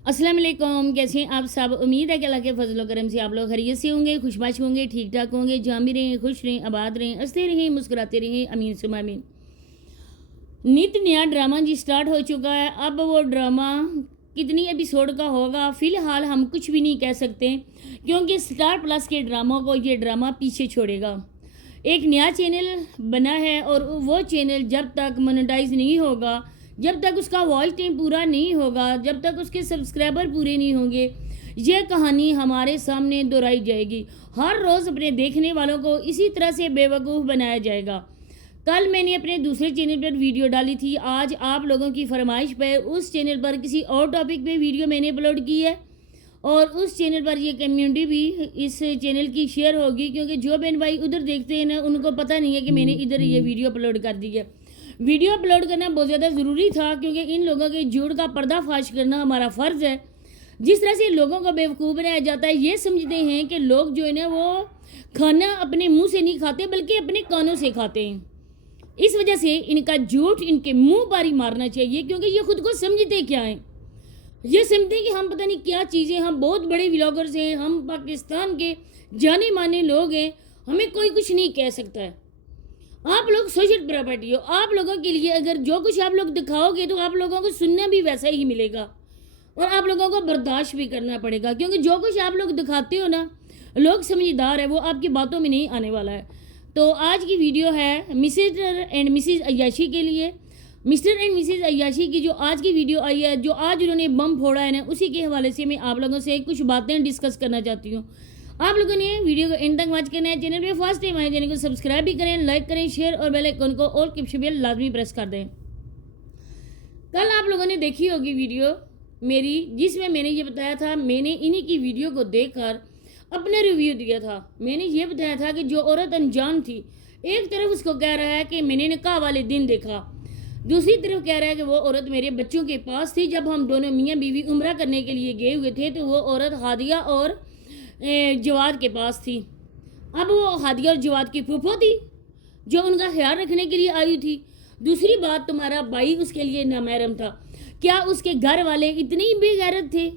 अस्सलाम वालेकुम। कैसे हैं आप सब? उम्मीद है कि अल्लाह के फजल करम से आप लोग खैरियत से होंगे, खुशबाश होंगे, ठीक ठाक होंगे, जहाँ भी रहें खुश रहें, आबाद रहें, हंसते रहें, मुस्कुराते रहें। अमीन सुमा अमीन। नित नया ड्रामा जी स्टार्ट हो चुका है। अब वो ड्रामा कितनी एपिसोड का होगा फ़िलहाल हम कुछ भी नहीं कह सकते, क्योंकि स्टार प्लस के ड्रामों को ये ड्रामा पीछे छोड़ेगा। एक नया चैनल बना है और वो चैनल जब तक मोनेटाइज नहीं होगा, जब तक उसका वॉच टाइम पूरा नहीं होगा, जब तक उसके सब्सक्राइबर पूरे नहीं होंगे, ये कहानी हमारे सामने दोहराई जाएगी। हर रोज़ अपने देखने वालों को इसी तरह से बेवकूफ़ बनाया जाएगा। कल मैंने अपने दूसरे चैनल पर वीडियो डाली थी, आज आप लोगों की फरमाइश पर उस चैनल पर किसी और टॉपिक पे वीडियो मैंने अपलोड की है और उस चैनल पर ये कम्युनिटी भी इस चैनल की शेयर होगी, क्योंकि जो बहन भाई उधर देखते हैं ना, उनको पता नहीं है कि मैंने इधर ये वीडियो अपलोड कर दी है। वीडियो अपलोड करना बहुत ज़्यादा ज़रूरी था, क्योंकि इन लोगों के झूठ का पर्दाफाश करना हमारा फ़र्ज़ है। जिस तरह से लोगों को बेवकूफ़ बनाया जाता है, ये समझते हैं कि लोग जो है ना वो खाना अपने मुंह से नहीं खाते बल्कि अपने कानों से खाते हैं। इस वजह से इनका झूठ इनके मुंह पर ही मारना चाहिए, क्योंकि ये खुद को समझते क्या हैं। ये समझते हैं कि हम पता नहीं क्या चीज़ें, हम बहुत बड़े व्लॉगर्स हैं, हम पाकिस्तान के जाने माने लोग हैं, हमें कोई कुछ नहीं कह सकता है। आप लोग सोशल प्रॉपर्टी हो, आप लोगों के लिए अगर जो कुछ आप लोग दिखाओगे तो आप लोगों को सुनना भी वैसा ही मिलेगा और आप लोगों को बर्दाश्त भी करना पड़ेगा, क्योंकि जो कुछ आप लोग दिखाते हो ना, लोग समझदार है, वो आपकी बातों में नहीं आने वाला है। तो आज की वीडियो है मिस्टर एंड मिसेज अय्याशी के लिए। मिस्टर एंड मिसेज अय्याशी की जो आज की वीडियो आई है, जो आज उन्होंने बम फोड़ा है ना, उसी के हवाले से मैं आप लोगों से कुछ बातें डिस्कस करना चाहती हूँ। आप लोगों ने वीडियो को एंड तक वॉच करना है। चैनल पे फर्स्ट टाइम आए, चैनल को सब्सक्राइब भी करें, लाइक करें, शेयर और बेल आइकन को और बेल लाजमी प्रेस कर दें। कल आप लोगों ने देखी होगी वीडियो मेरी, जिसमें मैंने ये बताया था, मैंने इन्हीं की वीडियो को देखकर अपना रिव्यू दिया था। मैंने ये बताया था कि जो औरत अनजान थी, एक तरफ उसको कह रहा है कि मैंने निकाह वाले दिन देखा, दूसरी तरफ कह रहा है कि वो औरत मेरे बच्चों के पास थी जब हम दोनों मियाँ बीवी उम्रा करने के लिए गए हुए थे, तो वो औरत हादिया और जवाद के पास थी। अब वो हादिया और जवाद की फूफो थी जो उनका ख्याल रखने के लिए आई थी। दूसरी बात, तुम्हारा भाई उसके लिए नामहरम था। क्या उसके घर वाले इतने ही बेगैरत थे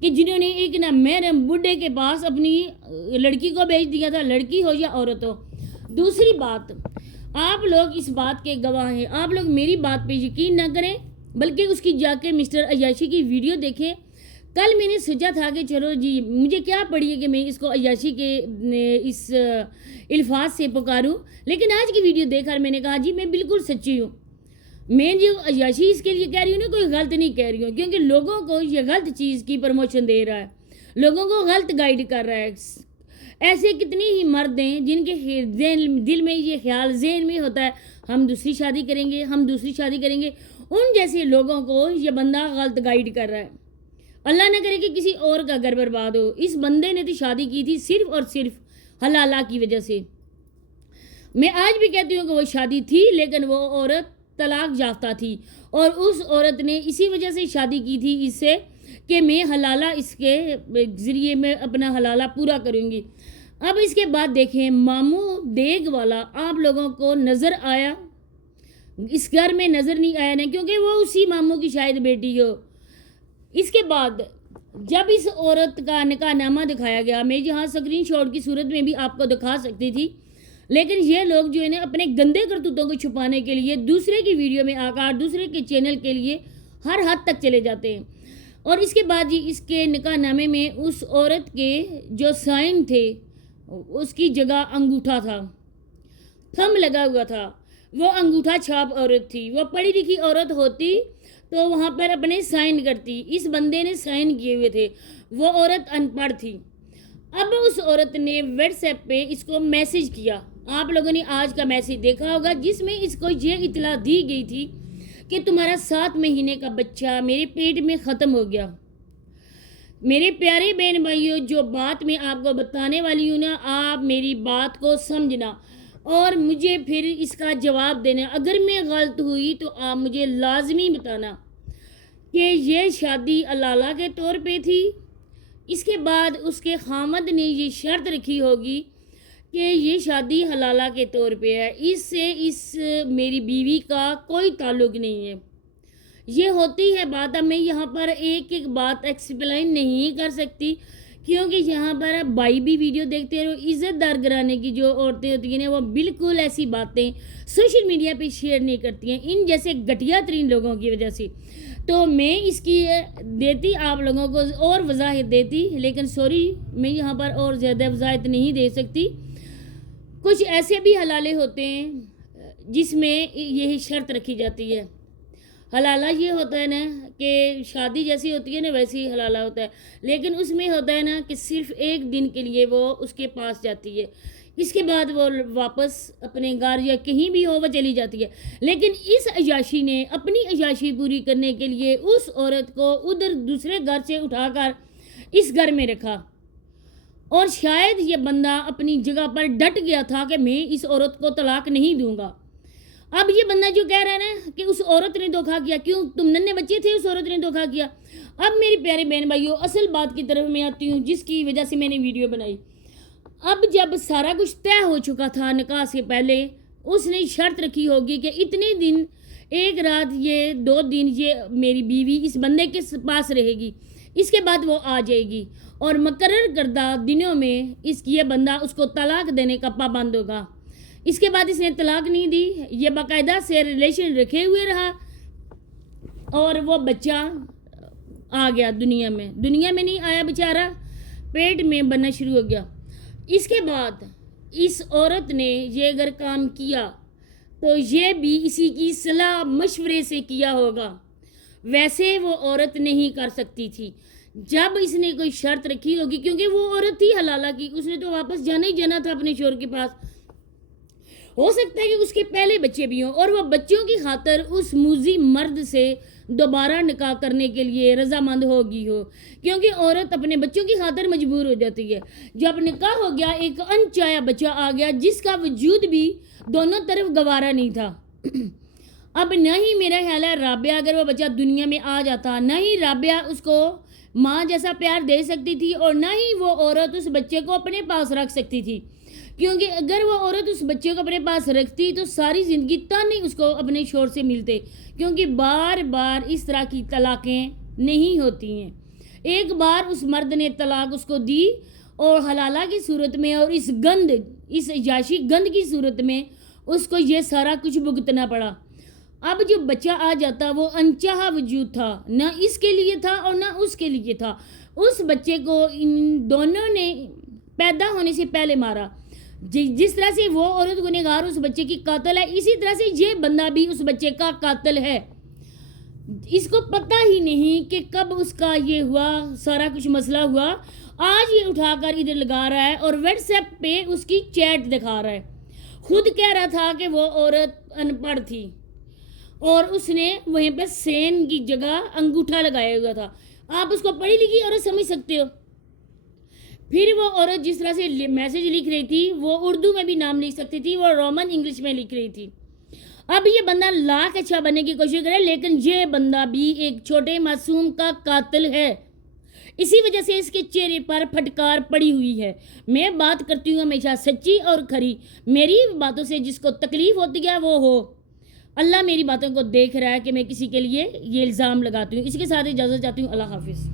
कि जिन्होंने एक नामहरम बुढ़े के पास अपनी लड़की को भेज दिया था, लड़की हो या औरत हो। दूसरी बात, आप लोग इस बात के गवाह हैं, आप लोग मेरी बात पे यकीन ना करें बल्कि उसकी जाके मिस्टर अय्याशी की वीडियो देखें। कल मैंने सोचा था कि चलो जी, मुझे क्या पड़ी है कि मैं इसको अय्याशी के इस अल्फाज से पुकारूं, लेकिन आज की वीडियो देखकर मैंने कहा जी मैं बिल्कुल सच्ची हूँ। मैं जो अय्याशी इसके लिए कह रही हूँ ना, कोई गलत नहीं कह रही हूँ, क्योंकि लोगों को ये गलत चीज़ की प्रमोशन दे रहा है, लोगों को गलत गाइड कर रहा है। ऐसे कितने ही मर्द हैं जिनके दिल में ये ख्याल ज़हन में होता है हम दूसरी शादी करेंगे, हम दूसरी शादी करेंगे। उन जैसे लोगों को ये बंदा गलत गाइड कर रहा है। अल्लाह न करे कि किसी और का घर बर्बाद हो। इस बंदे ने तो शादी की थी सिर्फ और सिर्फ हलाला की वजह से। मैं आज भी कहती हूँ कि वो शादी थी, लेकिन वो औरत तलाक याफ्ता थी और उस औरत ने इसी वजह से शादी की थी इससे कि मैं हलाला, इसके ज़रिए मैं अपना हलाला पूरा करूँगी। अब इसके बाद देखें, मामू देग वाला आप लोगों को नज़र आया? इस घर में नज़र नहीं आया ना, क्योंकि वो उसी मामू की शायद बेटी हो। इसके बाद जब इस औरत का निकाहनामा दिखाया गया, मैं यहाँ स्क्रीनशॉट की सूरत में भी आपको दिखा सकती थी, लेकिन ये लोग जो है ना अपने गंदे करतूतों को छुपाने के लिए दूसरे की वीडियो में आकर दूसरे के चैनल के लिए हर हद तक चले जाते हैं। और इसके बाद जी इसके निकाहनामे में उस औरत के जो साइन थे उसकी जगह अंगूठा था, थंब लगा हुआ था। वो अंगूठा छाप औरत थी। वो पढ़ी लिखी औरत होती तो वहाँ पर अपने साइन करती। इस बंदे ने साइन किए हुए थे, वो औरत अनपढ़ थी। अब उस औरत ने व्हाट्सएप पे इसको मैसेज किया। आप लोगों ने आज का मैसेज देखा होगा, जिसमें इसको ये इतला दी गई थी कि तुम्हारा 7 महीने का बच्चा मेरे पेट में ख़त्म हो गया। मेरे प्यारे बहन भाइयों, जो बात मैं आपको बताने वाली हूँ ना, आप मेरी बात को समझना और मुझे फिर इसका जवाब देना। अगर मैं गलत हुई तो आप मुझे लाजमी बताना कि ये शादी अलाला के तौर पे थी। इसके बाद उसके खामद ने ये शर्त रखी होगी कि ये शादी हलाला के तौर पे है, इससे इस मेरी बीवी का कोई ताल्लुक़ नहीं है। یہ ہوتی ہے بات. اب میں یہاں پر ایک ایک بات ایکسپلین نہیں کر سکتی کیونکہ یہاں پر بھائی بھی ویڈیو دیکھتے رہو. عزت دار گھرانے کی جو عورتیں ہوتی ہیں وہ بالکل ایسی باتیں سوشل میڈیا پہ شیئر نہیں کرتی ہیں ان جیسے گھٹیا ترین لوگوں کی وجہ سے. تو میں اس کی دیتی آپ لوگوں کو اور وضاحت دیتی، لیکن سوری میں یہاں پر اور زیادہ وضاحت نہیں دے سکتی. کچھ ایسے بھی حلالے ہوتے ہیں جس میں یہی شرط رکھی جاتی ہے. حلالہ یہ ہوتا ہے نا کہ شادی جیسی ہوتی ہے نا ویسی ہی حلالہ ہوتا ہے، لیکن اس میں ہوتا ہے نا کہ صرف ایک دن کے لیے وہ اس کے پاس جاتی ہے، اس کے بعد وہ واپس اپنے گھر یا کہیں بھی ہو وہ چلی جاتی ہے. لیکن اس عیاشی نے اپنی عیاشی پوری کرنے کے لیے اس عورت کو ادھر دوسرے گھر سے اٹھا کر اس گھر میں رکھا، اور شاید یہ بندہ اپنی جگہ پر ڈٹ گیا تھا کہ میں اس عورت کو طلاق نہیں دوں گا. اب یہ بندہ جو کہہ رہا ہے نا کہ اس عورت نے دھوکہ کیا، کیوں تم ننھے بچے تھے اس عورت نے دھوکہ کیا. اب میری پیارے بہن بھائیوں اصل بات کی طرف میں آتی ہوں جس کی وجہ سے میں نے ویڈیو بنائی. اب جب سارا کچھ طے ہو چکا تھا نکاح سے پہلے، اس نے شرط رکھی ہوگی کہ اتنے دن، ایک رات یہ 2 دن یہ میری بیوی اس بندے کے پاس رہے گی، اس کے بعد وہ آ جائے گی اور مقرر کردہ دنوں میں یہ بندہ اس کو طلاق دینے کا پابند ہوگا. اس کے بعد اس نے طلاق نہیں دی، یہ باقاعدہ سے ریلیشن رکھے ہوئے رہا اور وہ بچہ آ گیا دنیا میں نہیں آیا بیچارہ، پیٹ میں بننا شروع ہو گیا. اس کے بعد اس عورت نے یہ اگر کام کیا تو یہ بھی اسی کی صلاح مشورے سے کیا ہوگا، ویسے وہ عورت نہیں کر سکتی تھی. جب اس نے کوئی شرط رکھی ہوگی، کیونکہ وہ عورت تھی حلالہ کی، اس نے تو واپس جانا ہی جانا تھا اپنے شوہر کے پاس. ہو سکتا ہے کہ اس کے پہلے بچے بھی ہوں اور وہ بچوں کی خاطر اس موذی مرد سے دوبارہ نکاح کرنے کے لیے رضامند ہوگی ہو، کیونکہ عورت اپنے بچوں کی خاطر مجبور ہو جاتی ہے. جب نکاح ہو گیا ایک انچایا بچہ آ گیا جس کا وجود بھی دونوں طرف گوارا نہیں تھا. اب نہ ہی میرا خیال ہے رابعہ اگر وہ بچہ دنیا میں آ جاتا، نہ ہی رابعہ اس کو ماں جیسا پیار دے سکتی تھی اور نہ ہی وہ عورت اس بچے کو اپنے پاس رکھ سکتی تھی. کیونکہ اگر وہ عورت اس بچے کو اپنے پاس رکھتی تو ساری زندگی تانے اس کو اپنے شوہر سے ملتے، کیونکہ بار بار اس طرح کی طلاقیں نہیں ہوتی ہیں. ایک بار اس مرد نے طلاق اس کو دی اور حلالہ کی صورت میں اور اس عیاشی گند کی صورت میں اس کو یہ سارا کچھ بھگتنا پڑا. اب جو بچہ آ جاتا وہ انچاہا وجود تھا، نہ اس کے لیے تھا اور نہ اس کے لیے تھا. اس بچے کو ان دونوں نے پیدا ہونے سے پہلے مارا. جس طرح سے وہ عورت گنہگار اس بچے کی قاتل ہے، اسی طرح سے یہ بندہ بھی اس بچے کا قاتل ہے. اس کو پتہ ہی نہیں کہ کب اس کا یہ ہوا، سارا کچھ مسئلہ ہوا. آج یہ اٹھا کر ادھر لگا رہا ہے اور واٹس ایپ پہ اس کی چیٹ دکھا رہا ہے. خود کہہ رہا تھا کہ وہ عورت ان پڑھ تھی اور اس نے وہیں پہ سین کی جگہ انگوٹھا لگایا ہوا تھا. آپ اس کو پڑھی لکھی عورت سمجھ سکتے ہو. پھر وہ عورت جس طرح سے میسج لکھ رہی تھی وہ اردو میں بھی نام لکھ سکتی تھی، وہ رومن انگلش میں لکھ رہی تھی. اب یہ بندہ لاکھ اچھا بننے کی کوشش کرے لیکن یہ بندہ بھی ایک چھوٹے معصوم کا قاتل ہے. اسی وجہ سے اس کے چہرے پر پھٹکار پڑی ہوئی ہے. میں بات کرتی ہوں ہمیشہ سچی اور کھری، میری باتوں سے جس کو تکلیف ہوتی ہے وہ ہو. اللہ میری باتوں کو دیکھ رہا ہے کہ میں کسی کے لیے یہ الزام لگاتی ہوں. اس کے ساتھ اجازت چاہتی ہوں. اللہ حافظ.